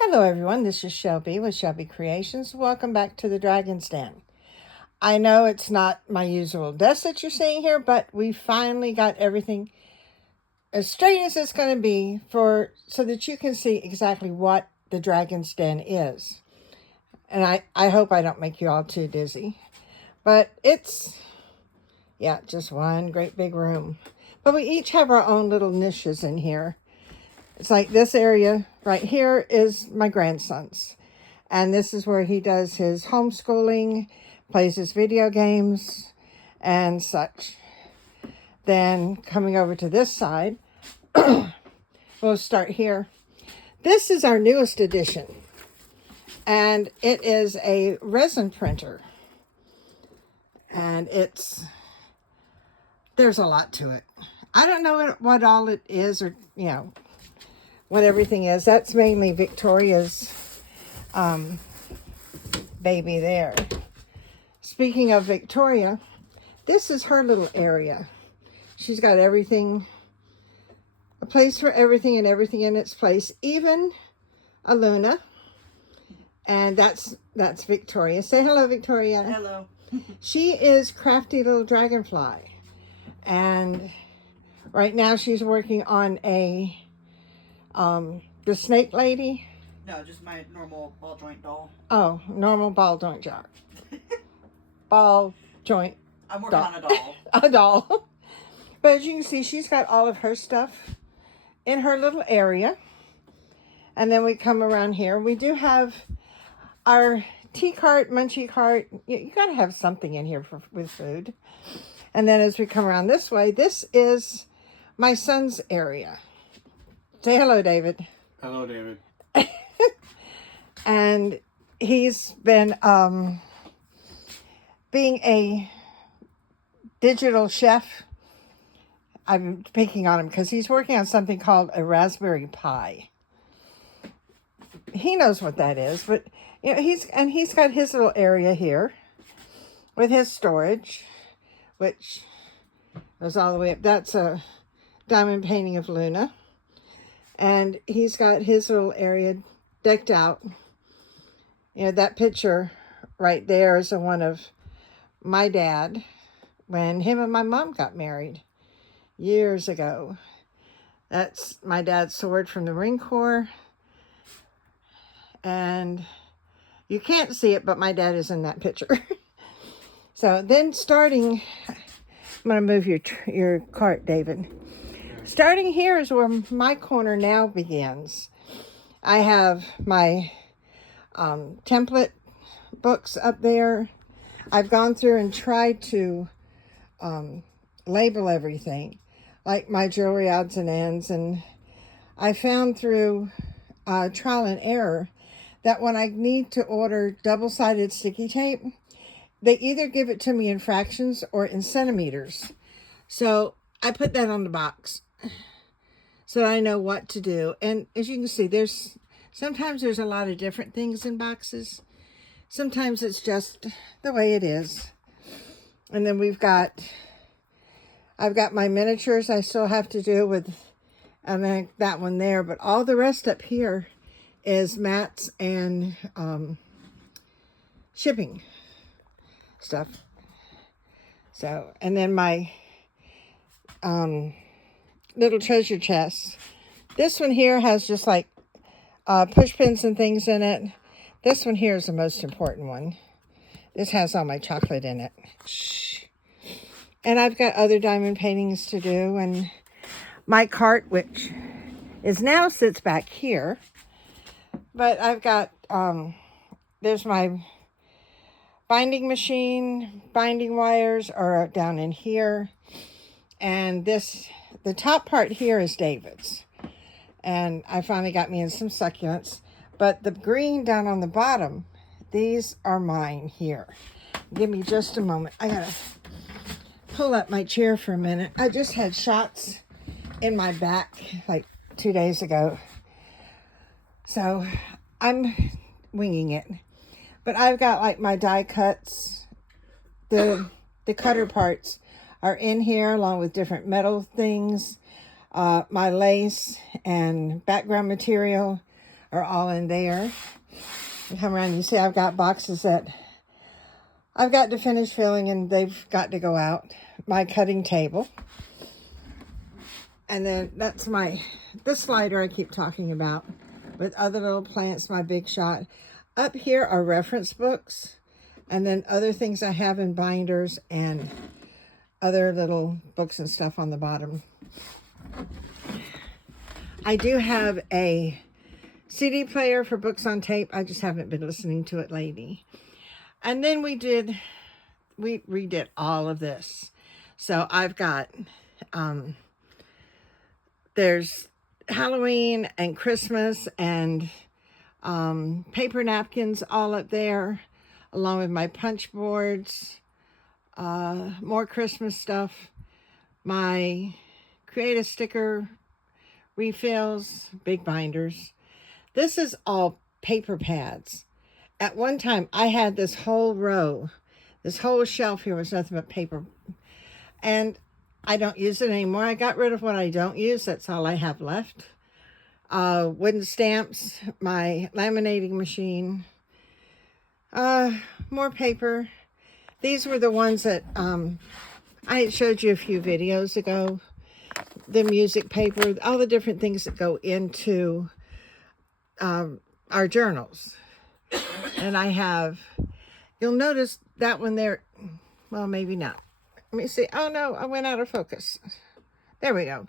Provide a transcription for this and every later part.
Hello everyone, this is Shelby with Shelby Creations. Welcome back to the Dragon's Den. I know it's not my usual desk that you're seeing here, but we finally got everything as straight as it's going to be so that you can see exactly what the Dragon's Den is. And I hope I don't make you all too dizzy. But it's, just one great big room. But we each have our own little niches in here. It's like this area right here is my grandson's. And this is where he does his homeschooling, plays his video games, and such. Then coming over to this side, we'll start here. This is our newest addition. And it is a resin printer. And there's a lot to it. I don't know what all it is or, what everything is. That's mainly Victoria's baby there. Speaking of Victoria, this is her little area. She's got everything, a place for everything and everything in its place, even a Luna. And that's Victoria. Say hello, Victoria. Hello. She is crafty little dragonfly. And right now she's working on the snake lady. No, just my normal ball joint doll. Oh, normal ball joint jar. Ball joint. I'm working on a doll. A doll. But as you can see, she's got all of her stuff in her little area. And then we come around here. We do have our tea cart, munchie cart. You got to have something in here with food. And then as we come around this way, this is my son's area. Say hello, David. Hello, David. And he's been being a digital chef. I'm picking on him because he's working on something called a Raspberry Pi. He knows what that is, but he's got his little area here with his storage, which goes all the way up. That's a diamond painting of Luna. And he's got his little area decked out. That picture right there is the one of my dad when him and my mom got married years ago. That's my dad's sword from the Marine Corps. And you can't see it, but my dad is in that picture. So then I'm going to move your cart, David. Starting here is where my corner now begins. I have my template books up there. I've gone through and tried to label everything, like my jewelry odds and ends. And I found through trial and error that when I need to order double-sided sticky tape, they either give it to me in fractions or in centimeters. So I put that on the box so I know what to do. And as you can see, sometimes there's a lot of different things in boxes. Sometimes it's just the way it is. And then I've got my miniatures I still have to do with, and then that one there, but all the rest up here is mats and shipping stuff. So, and then my little treasure chest. This one here has just like push pins and things in it. This one here is the most important one. This has all my chocolate in it. Shh. And I've got other diamond paintings to do, and my cart, which is now sits back here. But I've got there's my binding machine. Binding wires are down in here. And the top part here is David's. And I finally got me in some succulents. But the green down on the bottom, these are mine here. Give me just a moment. I gotta pull up my chair for a minute. I just had shots in my back like 2 days ago. So I'm winging it. But I've got like my die cuts. The cutter parts are in here along with different metal things. My lace and background material are all in there. You come around, you see I've got boxes that I've got to finish filling and they've got to go out. My cutting table. And then that's the slider I keep talking about with other little plants, my Big Shot. Up here are reference books and then other things I have in binders and other little books and stuff on the bottom. I do have a CD player for books on tape. I just haven't been listening to it lately. And then we redid all of this. So I've got, there's Halloween and Christmas and paper napkins all up there, along with my punch boards, more Christmas stuff, my create a sticker refills, big binders. This is all paper pads. At one time, I had this whole row, this whole shelf here was nothing but paper. And I don't use it anymore. I got rid of what I don't use. That's all I have left. Wooden stamps, my laminating machine, more paper. These were the ones that I had showed you a few videos ago. The music paper, all the different things that go into our journals. And I have, you'll notice that one there, well, maybe not. Let me see. Oh, no, I went out of focus. There we go.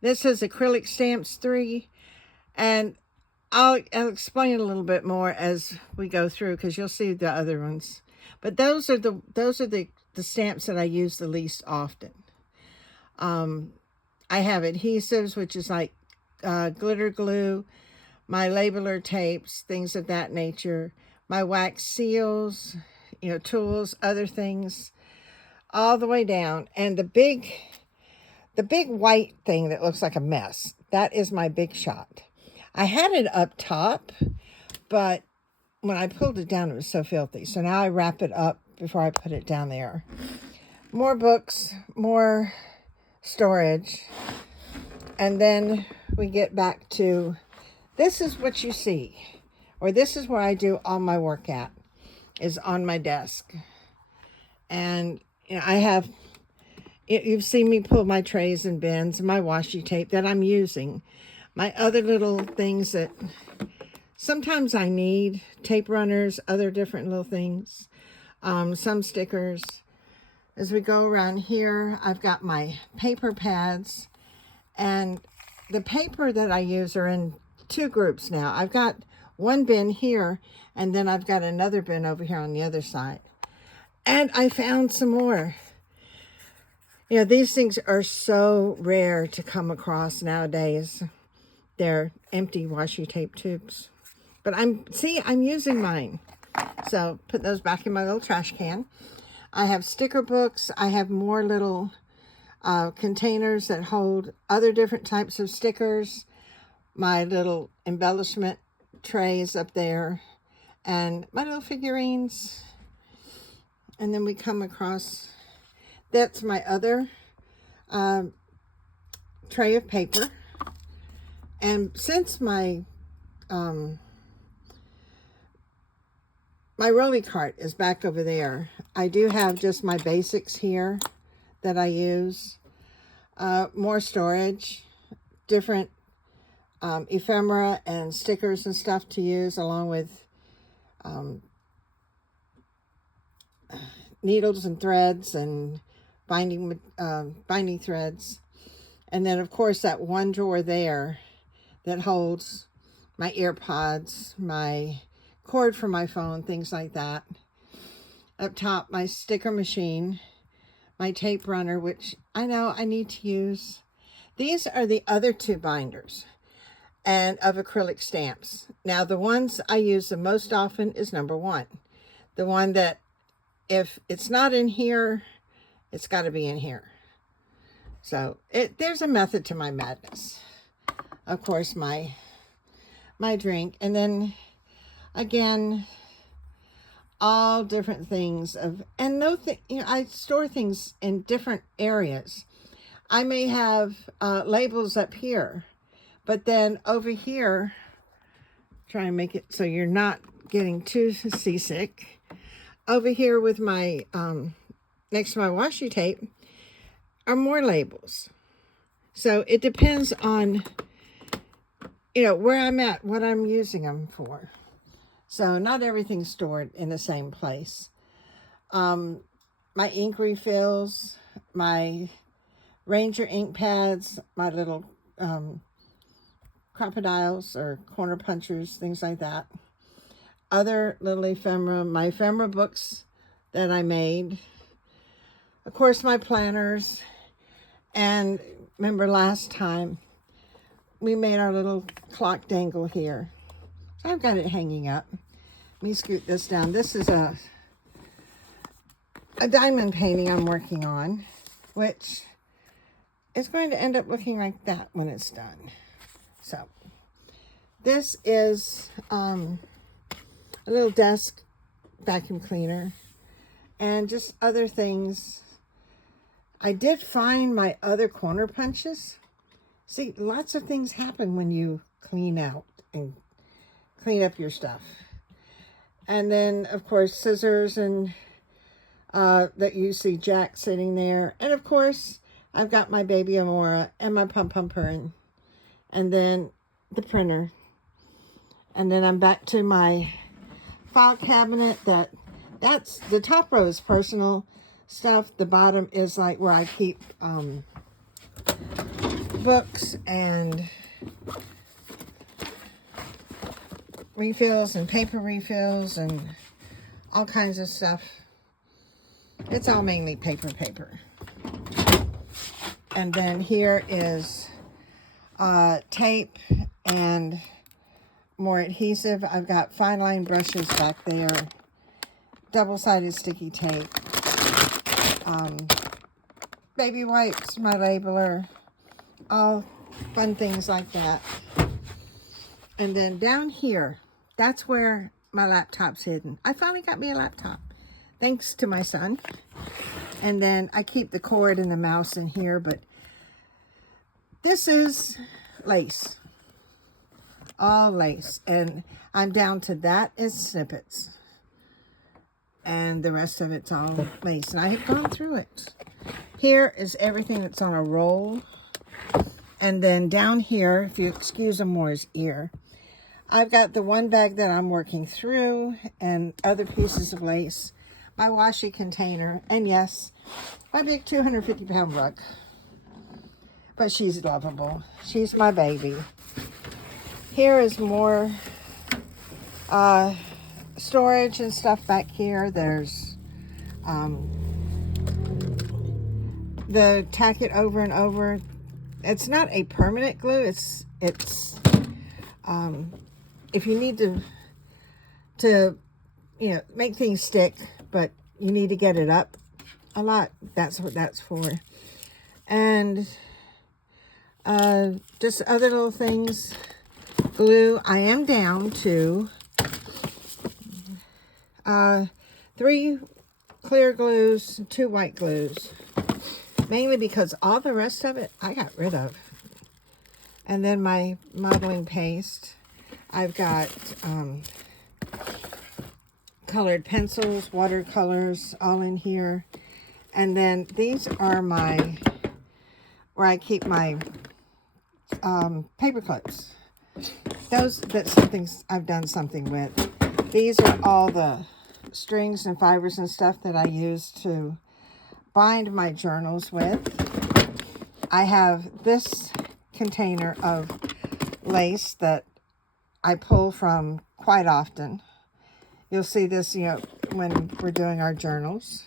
This is acrylic stamps 3. And I'll explain a little bit more as we go through because you'll see the other ones. But those are the stamps that I use the least often. I have adhesives, which is like glitter glue, my labeler tapes, things of that nature, my wax seals, tools, other things, all the way down. And the big white thing that looks like a mess, that is my Big Shot. I had it up top, but when I pulled it down, it was so filthy. So now I wrap it up before I put it down there. More books, more storage. And then we get back to, this is what you see, or this is where I do all my work at, is on my desk. And I have, you've seen me pull my trays and bins, my washi tape that I'm using. My other little things that sometimes I need, tape runners, other different little things, some stickers. As we go around here, I've got my paper pads, and the paper that I use are in 2 groups now. I've got one bin here, and then I've got another bin over here on the other side. And I found some more. These things are so rare to come across nowadays. They're empty washi tape tubes. But I'm using mine. So put those back in my little trash can. I have sticker books. I have more little containers that hold other different types of stickers. My little embellishment trays up there. And my little figurines. And then we come across, that's my other tray of paper. And since my rolly cart is back over there, I do have just my basics here that I use. More storage, different ephemera and stickers and stuff to use, along with needles and threads and binding threads. And then, of course, that one drawer there that holds my earpods, my cord for my phone, things like that. Up top, my sticker machine, my tape runner, which I know I need to use. These are the other 2 binders and of acrylic stamps. Now, the ones I use the most often is number 1. The one that, if it's not in here, it's got to be in here. So there's a method to my madness. Of course, my drink. And then, again, all different things. I store things in different areas. I may have labels up here, But then over here, try and make it so you're not getting too seasick. Over here with my, next to my washi tape are more labels. So it depends on, where I'm at, what I'm using them for. So not everything's stored in the same place. My ink refills, my Ranger ink pads, my little crocodiles or corner punchers, things like that. Other little ephemera, my ephemera books that I made. Of course, my planners. And remember last time we made our little clock dangle here. So I've got it hanging up. Let me scoot this down. This is a diamond painting I'm working on, which is going to end up looking like that when it's done. So this is a little desk vacuum cleaner and just other things. I did find my other corner punches. See, lots of things happen when you clean out and clean up your stuff. And then, of course, scissors and that you see Jack sitting there. And, of course, I've got my baby Amora and my pum-pum-purring. And then the printer. And then I'm back to my file cabinet. That's the top row is personal stuff. The bottom is like where I keep books and refills and paper refills and all kinds of stuff. It's all mainly paper. And then here is tape and more adhesive. I've got fine line brushes back there, double-sided sticky tape, baby wipes, my labeler, all fun things like that. And then down here, that's where my laptop's hidden. I finally got me a laptop, thanks to my son. And then I keep the cord and the mouse in here, but this is lace, all lace. And I'm down to that is snippets. And the rest of it's all lace. And I have gone through it. Here is everything that's on a roll. And then down here, if you excuse Amore's ear, I've got the one bag that I'm working through and other pieces of lace, my washi container, and yes, my big 250-pound rug. But she's lovable. She's my baby. Here is more storage and stuff back here. There's the tack it over and over. It's not a permanent glue. It's if you need to make things stick, but you need to get it up a lot, that's what that's for. And just other little things. Glue, I am down to 3 clear glues, 2 white glues. Mainly because all the rest of it I got rid of. And then my modeling paste. I've got colored pencils, watercolors, all in here. And then these are where I keep my paper clips. That's something I've done something with. These are all the strings and fibers and stuff that I use to bind my journals with. I have this container of lace that I pull from quite often. You'll see this, when we're doing our journals.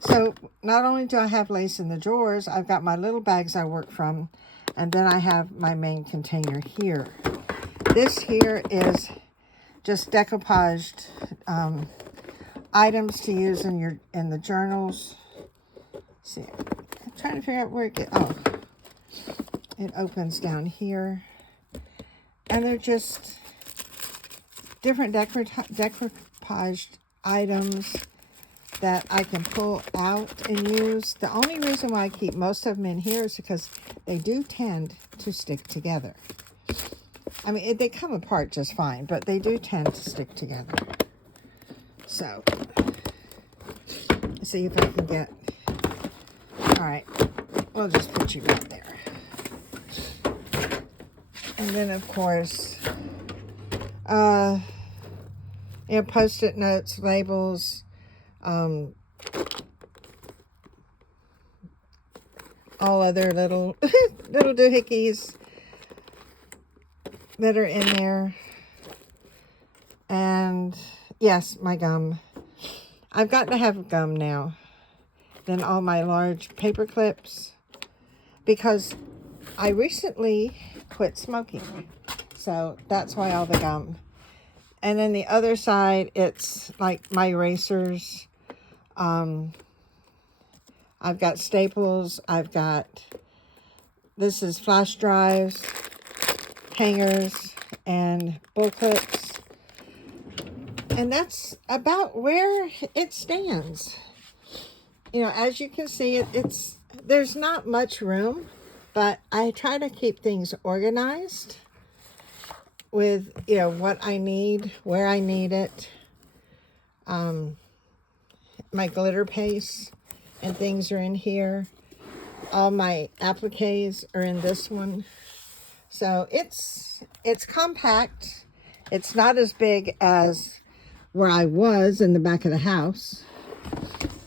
So not only do I have lace in the drawers, I've got my little bags I work from, and then I have my main container here. This here is just decoupaged items to use in the journals. Let's see, I'm trying to figure out where it gets. Oh, it opens down here, and they're just different decoupaged items that I can pull out and use. The only reason why I keep most of them in here is because they do tend to stick together. I mean, they come apart just fine, but they do tend to stick together. So, let's see if I can get, all right, we'll just put you right there. And then, of course, Post-it notes, labels, all other little little doohickeys that are in there. And yes, my gum. I've got to have gum now. Then all my large paper clips, because I recently quit smoking. So that's why all the gum. And then the other side, it's like my erasers. I've got staples. This is flash drives, hangers, and bull clips. And that's about where it stands. You know, as you can see, there's not much room, but I try to keep things organized with, you know, what I need, where I need it. My glitter paste and things are in here. All my appliques are in this one. So it's compact. It's not as big as where I was in the back of the house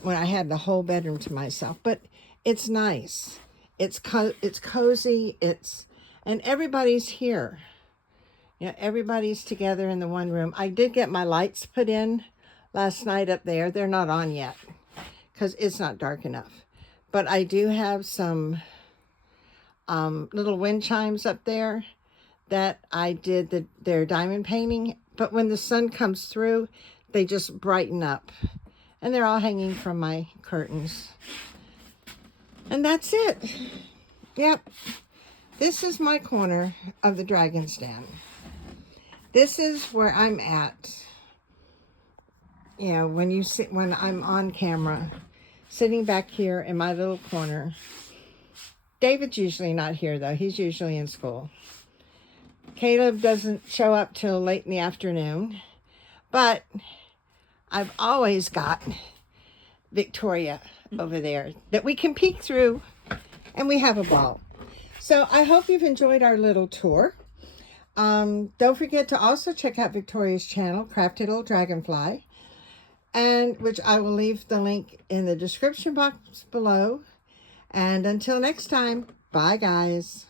when I had the whole bedroom to myself, but it's nice. It's cozy. And everybody's here. You know, everybody's together in the one room. I did get my lights put in last night up there. They're not on yet because it's not dark enough. But I do have some little wind chimes up there that I did their diamond painting. But when the sun comes through, they just brighten up. And they're all hanging from my curtains. And that's it. Yep. This is my corner of the Dragon's Den. This is where I'm at. You know, when I'm on camera, sitting back here in my little corner. David's usually not here though. He's usually in school. Caleb doesn't show up till late in the afternoon. But I've always got Victoria over there that we can peek through, and we have a ball. So I hope you've enjoyed our little tour. Don't forget to also check out Victoria's channel, Crafted Old Dragonfly, and which I will leave the link in the description box below. And until next time, bye guys.